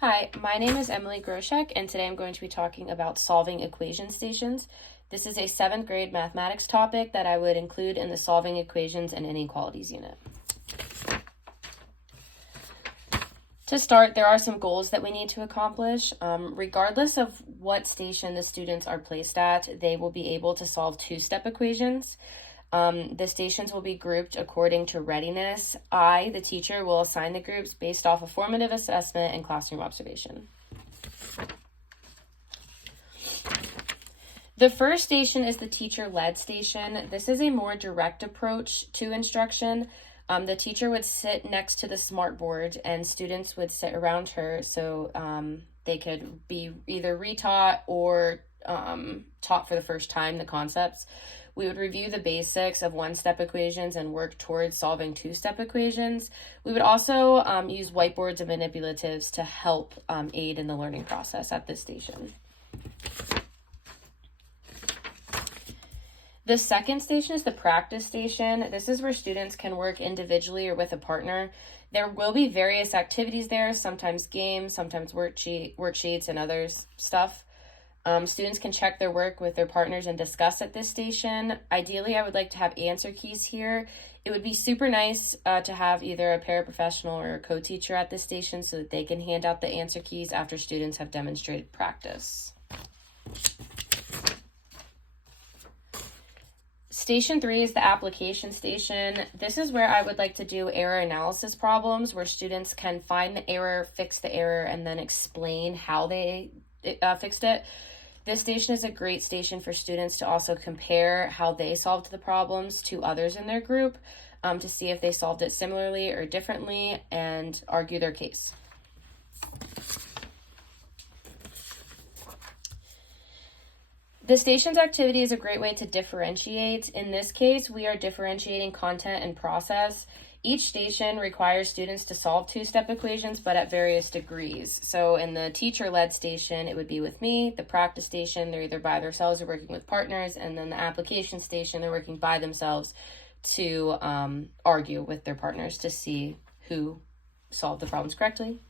Hi, my name is Emily Groshek, and today I'm going to be talking about solving equation stations. This is a 7th grade mathematics topic that I would include in the solving equations and inequalities unit. To start, there are some goals that we need to accomplish. Regardless of what station the students are placed at, they will be able to solve two-step equations. The stations will be grouped according to readiness. I, the teacher, will assign the groups based off of formative assessment and classroom observation. The first station is the teacher-led station. This is a more direct approach to instruction. The teacher would sit next to the smartboard and students would sit around her so they could be either retaught or taught for the first time the concepts. We would review the basics of one-step equations and work towards solving two-step equations. We would also use whiteboards and manipulatives to help aid in the learning process at this station. The second station is the practice station. This is where students can work individually or with a partner. There will be various activities there, sometimes games, sometimes worksheets, and other stuff. Students can check their work with their partners and discuss at this station. Ideally, I would like to have answer keys here. It would be super nice to have either a paraprofessional or a co-teacher at this station so that they can hand out the answer keys after students have demonstrated practice. Station 3 is the application station. This is where I would like to do error analysis problems where students can find the error, fix the error, and then explain how they fixed it. This station is a great station for students to also compare how they solved the problems to others in their group to see if they solved it similarly or differently and argue their case. The station's activity is a great way to differentiate. In this case, we are differentiating content and process. Each station requires students to solve two-step equations, but at various degrees. So in the teacher-led station, it would be with me. The practice station, they're either by themselves or working with partners. And then the application station, they're working by themselves to argue with their partners to see who solved the problems correctly.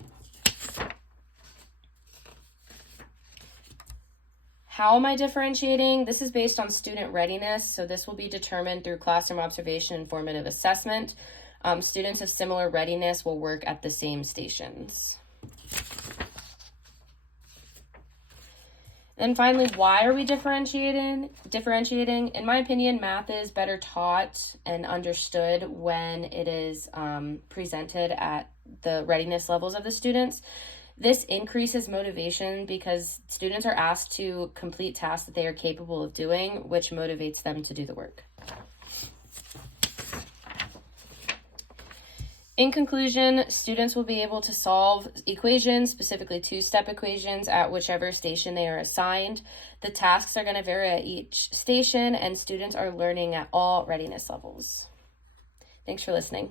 How am I differentiating? This is based on student readiness, so this will be determined through classroom observation and formative assessment. Students of similar readiness will work at the same stations. And finally, why are we differentiating? In my opinion, math is better taught and understood when it is presented at the readiness levels of the students. This increases motivation because students are asked to complete tasks that they are capable of doing, which motivates them to do the work. In conclusion, students will be able to solve equations, specifically two-step equations, at whichever station they are assigned. The tasks are going to vary at each station, and students are learning at all readiness levels. Thanks for listening.